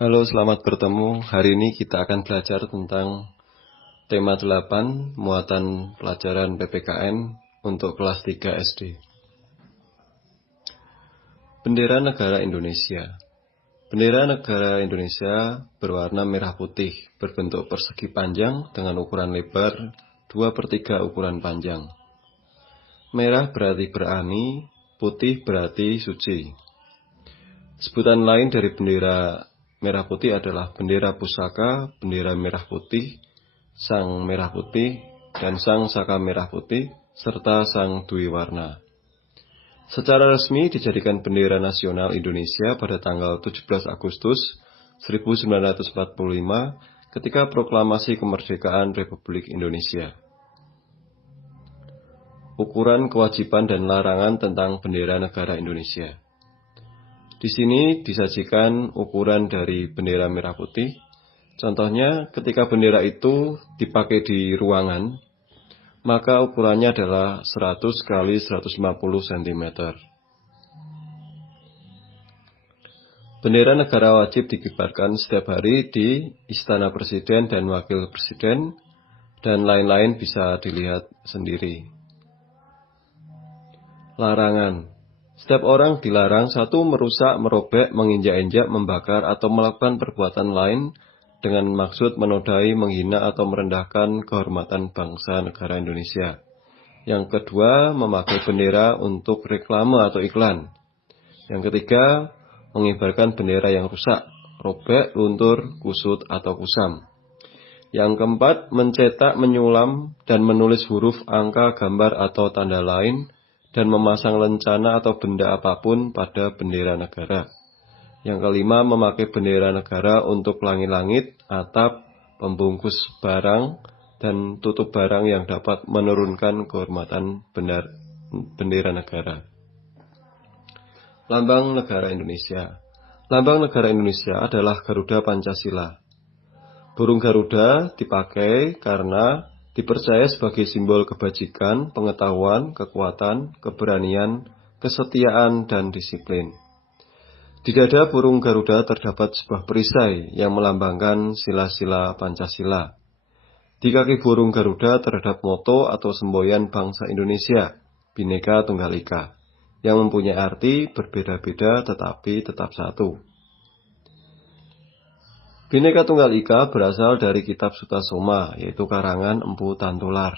Halo, selamat bertemu. Hari ini kita akan belajar tentang tema 8, muatan pelajaran PPKN untuk kelas 3 SD. Bendera Negara Indonesia. Bendera negara Indonesia berwarna merah putih, berbentuk persegi panjang dengan ukuran lebar 2/3 ukuran panjang. Merah berarti berani, putih berarti suci. Sebutan lain dari bendera merah putih adalah bendera pusaka, bendera merah putih, sang merah putih, dan sang saka merah putih, serta sang dwi warna. Secara resmi dijadikan bendera nasional Indonesia pada tanggal 17 Agustus 1945 ketika proklamasi kemerdekaan Republik Indonesia. Ukuran kewajiban dan larangan tentang bendera negara Indonesia. Di sini disajikan ukuran dari bendera merah putih. Contohnya, ketika bendera itu dipakai di ruangan, maka ukurannya adalah 100 x 150 cm. Bendera negara wajib dikibarkan setiap hari di Istana Presiden dan Wakil Presiden, dan lain-lain bisa dilihat sendiri. Larangan. Setiap orang dilarang: 1. Merusak, merobek, menginjak-injak, membakar, atau melakukan perbuatan lain dengan maksud menodai, menghina, atau merendahkan kehormatan bangsa negara Indonesia. Yang kedua, memakai bendera untuk reklame atau iklan. Yang ketiga, mengibarkan bendera yang rusak, robek, luntur, kusut, atau kusam. Yang keempat, mencetak, menyulam, dan menulis huruf, angka, gambar, atau tanda lain, dan memasang lencana atau benda apapun pada bendera negara. Yang kelima, memakai bendera negara untuk langit-langit, atap, pembungkus barang, dan tutup barang yang dapat menurunkan kehormatan bendera negara. Lambang Negara Indonesia. Lambang negara Indonesia adalah Garuda Pancasila. Burung Garuda dipakai karena dipercaya sebagai simbol kebajikan, pengetahuan, kekuatan, keberanian, kesetiaan, dan disiplin. Di dada burung Garuda terdapat sebuah perisai yang melambangkan sila-sila Pancasila. Di kaki burung Garuda terdapat moto atau semboyan bangsa Indonesia, Bhinneka Tunggal Ika, yang mempunyai arti berbeda-beda tetapi tetap satu. Bhinneka Tunggal Ika berasal dari kitab Sutasoma, yaitu karangan Empu Tantular.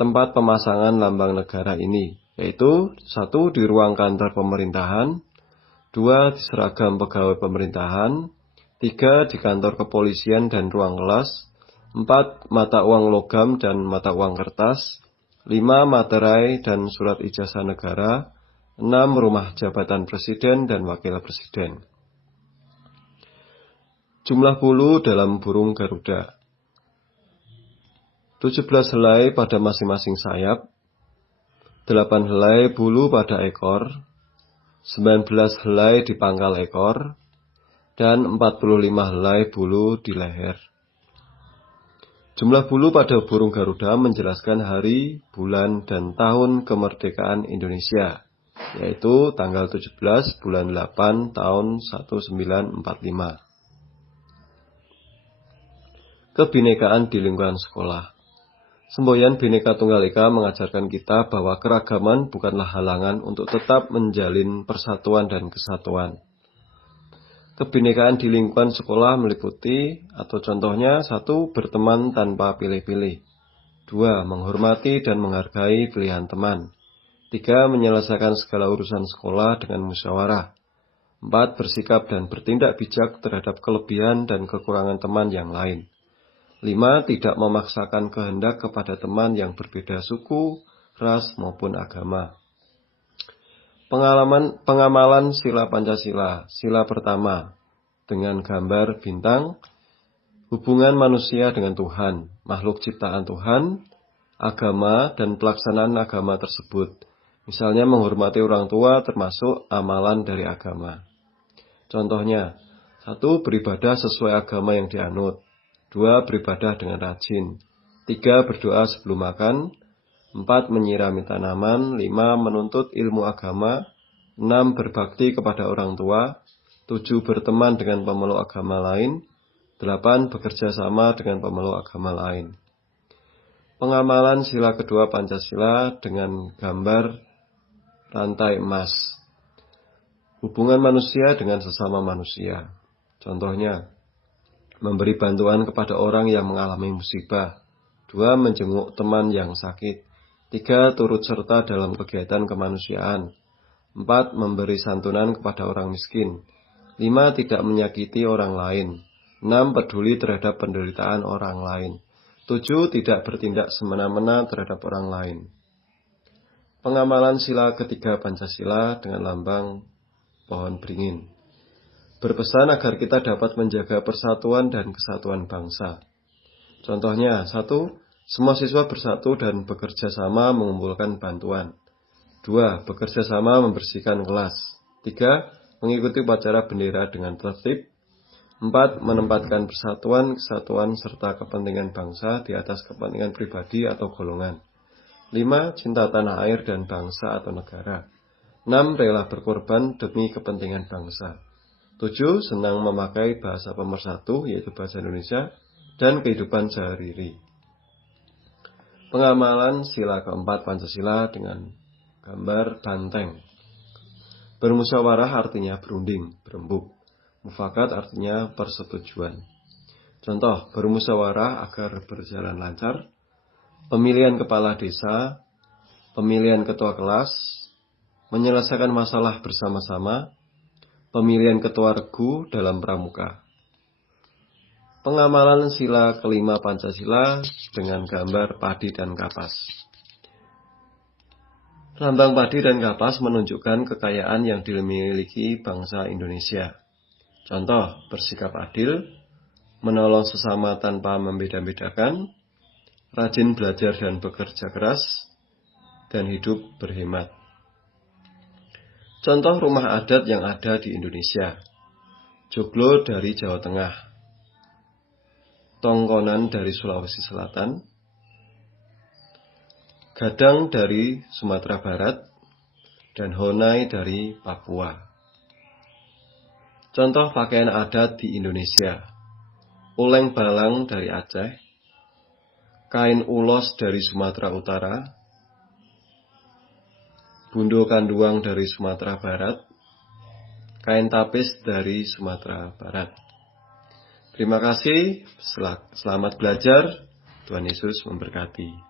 Tempat pemasangan lambang negara ini, yaitu 1. Di ruang kantor pemerintahan, 2. Di seragam pegawai pemerintahan, 3. Di kantor kepolisian dan ruang kelas, 4. Mata uang logam dan mata uang kertas, 5. Materai dan surat ijazah negara, 6. Rumah jabatan presiden dan wakil presiden. Jumlah bulu dalam burung Garuda. 17 helai pada masing-masing sayap, 8 helai bulu pada ekor, 19 helai di pangkal ekor, dan 45 helai bulu di leher. Jumlah bulu pada burung Garuda menjelaskan hari, bulan, dan tahun kemerdekaan Indonesia, yaitu tanggal 17 bulan 8 tahun 1945. Kebinekaan di lingkungan sekolah. Semboyan Bhinneka Tunggal Ika mengajarkan kita bahwa keragaman bukanlah halangan untuk tetap menjalin persatuan dan kesatuan. Kebinekaan di lingkungan sekolah meliputi, atau contohnya, 1. Berteman tanpa pilih-pilih, 2. Menghormati dan menghargai pilihan teman, 3. Menyelesaikan segala urusan sekolah dengan musyawarah, 4. Bersikap dan bertindak bijak terhadap kelebihan dan kekurangan teman yang lain, 5. Tidak memaksakan kehendak kepada teman yang berbeda suku, ras, maupun agama. Pengamalan sila Pancasila. Sila pertama, dengan gambar bintang, hubungan manusia dengan Tuhan, makhluk ciptaan Tuhan, agama, dan pelaksanaan agama tersebut. Misalnya menghormati orang tua termasuk amalan dari agama. Contohnya, 1. Beribadah sesuai agama yang dianut, 2. Beribadah dengan rajin, 3. Berdoa sebelum makan, 4. Menyirami tanaman, 5. Menuntut ilmu agama, 6. Berbakti kepada orang tua, 7. Berteman dengan pemeluk agama lain. 8. Bekerja sama dengan pemeluk agama lain. Pengamalan sila kedua Pancasila dengan gambar rantai emas. Hubungan manusia dengan sesama manusia. Contohnya, memberi bantuan kepada orang yang mengalami musibah. 2. Menjenguk teman yang sakit. 3. Turut serta dalam kegiatan kemanusiaan. 4. Memberi santunan kepada orang miskin. 5. Tidak menyakiti orang lain. 6. Peduli terhadap penderitaan orang lain. 7. Tidak bertindak semena-mena terhadap orang lain. Pengamalan sila ketiga Pancasila dengan lambang pohon beringin. Berpesan agar kita dapat menjaga persatuan dan kesatuan bangsa. Contohnya, 1. Semua siswa bersatu dan bekerja sama mengumpulkan bantuan. 2. Bekerja sama membersihkan kelas. 3. Mengikuti upacara bendera dengan tertib. 4. Menempatkan persatuan, kesatuan, serta kepentingan bangsa di atas kepentingan pribadi atau golongan. 5. Cinta tanah air dan bangsa atau negara. 6. Rela berkorban demi kepentingan bangsa. 7. Senang memakai bahasa pemersatu, yaitu bahasa Indonesia, dan kehidupan sehari-hari. Pengamalan sila keempat Pancasila dengan gambar banteng. Bermusyawarah artinya berunding, berembuk. Mufakat artinya persetujuan. Contoh, bermusyawarah agar berjalan lancar. Pemilihan kepala desa, pemilihan ketua kelas, menyelesaikan masalah bersama-sama, pemilihan ketua regu dalam pramuka. Pengamalan sila kelima Pancasila dengan gambar padi dan kapas. Lambang padi dan kapas menunjukkan kekayaan yang dimiliki bangsa Indonesia. Contoh, bersikap adil, menolong sesama tanpa membeda-bedakan, rajin belajar dan bekerja keras, dan hidup berhemat. Contoh rumah adat yang ada di Indonesia. Joglo dari Jawa Tengah, Tongkonan dari Sulawesi Selatan, Gadang dari Sumatera Barat, dan Honai dari Papua. Contoh pakaian adat di Indonesia. Uleng balang dari Aceh, kain ulos dari Sumatera Utara, bundo kanduang dari Sumatera Barat, kain tapis dari Sumatera Barat. Terima kasih, selamat belajar, Tuhan Yesus memberkati.